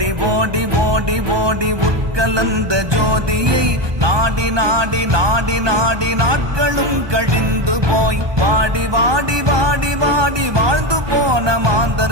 ஓடி ஓடி ஓடி ஓடி உட்கலந்த ஜோதியை நாடி நாடி நாடி நாடி நாட்களும் கழிந்து போய் வாடி வாடி வாடி வாடி வாழ்ந்து போன மாந்தன்